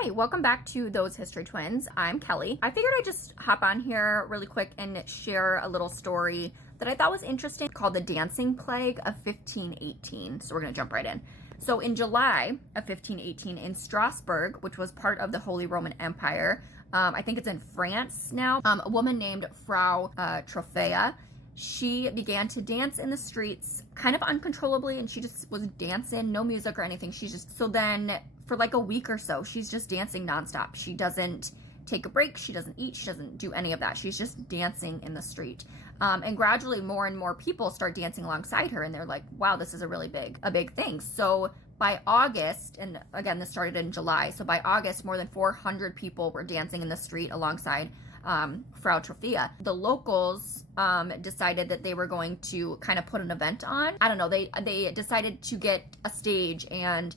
Hi, welcome back to Those History Twins. I'm Kelly. I figured I'd just hop on here really quick and share a little story that I thought was interesting called the Dancing Plague of 1518. So we're going to jump right in. So in July of 1518 in Strasbourg, which was part of the Holy Roman Empire, I think it's in France now, a woman named Frau Trophea, she began to dance in the streets kind of uncontrollably, and she just was dancing, no music or anything. So then for like a week or so, she's just dancing nonstop. She doesn't take a break, she doesn't eat, she doesn't do any of that. She's just dancing in the street. And gradually more and more people start dancing alongside her, and they're like, wow, this is a big thing. So by August, and again, this started in July, so by August, more than 400 people were dancing in the street alongside Frau Trophea. The locals decided that they were going to kind of put an event on. I don't know, they decided to get a stage and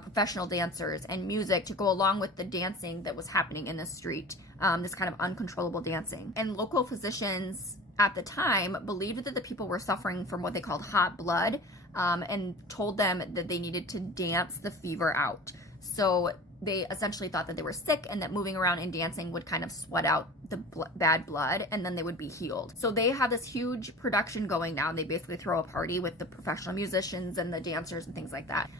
professional dancers and music to go along with the dancing that was happening in the street, this kind of uncontrollable dancing. And local physicians at the time believed that the people were suffering from what they called hot blood, and told them that they needed to dance the fever out. So they essentially thought that they were sick and that moving around and dancing would kind of sweat out the bad blood, and then they would be healed. So they have this huge production going now, and they basically throw a party with the professional musicians and the dancers and things like that.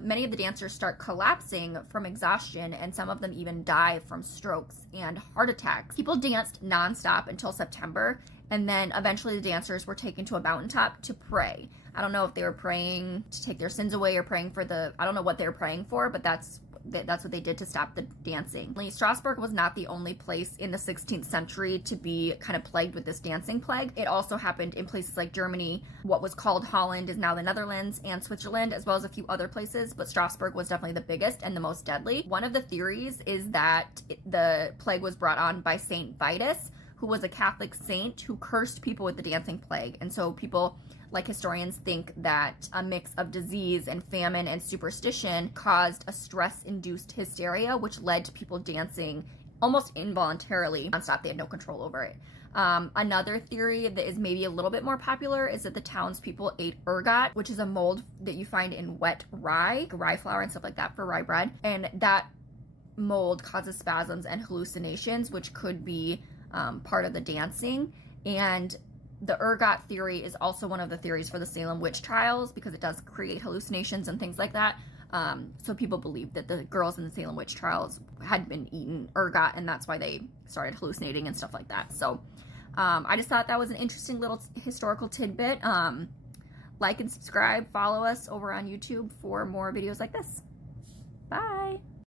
Many of the dancers start collapsing from exhaustion, and some of them even die from strokes and heart attacks. People danced nonstop until September, and then eventually the dancers were taken to a mountaintop to pray. I don't know if they were praying to take their sins away or praying for I don't know what they were praying for, but that's what they did to stop the dancing. Strasbourg was not the only place in the 16th century to be kind of plagued with this dancing plague. It also happened in places like Germany. What was called Holland is now the Netherlands, and Switzerland, as well as a few other places, but Strasbourg was definitely the biggest and the most deadly. One of the theories is that the plague was brought on by Saint Vitus, who was a Catholic saint who cursed people with the dancing plague. And so people, like historians, think that a mix of disease and famine and superstition caused a stress-induced hysteria, which led to people dancing almost involuntarily nonstop. They had no control over it. Another theory that is maybe a little bit more popular is that the townspeople ate ergot, which is a mold that you find in wet rye flour and stuff like that for rye bread. And that mold causes spasms and hallucinations, which could be part of the dancing. And the ergot theory is also one of the theories for the Salem witch trials, because it does create hallucinations and things like that. So people believe that the girls in the Salem witch trials had been eating ergot, and that's why they started hallucinating and stuff like that. So I just thought that was an interesting little historical tidbit. Like and subscribe, follow us over on YouTube for more videos like this. Bye.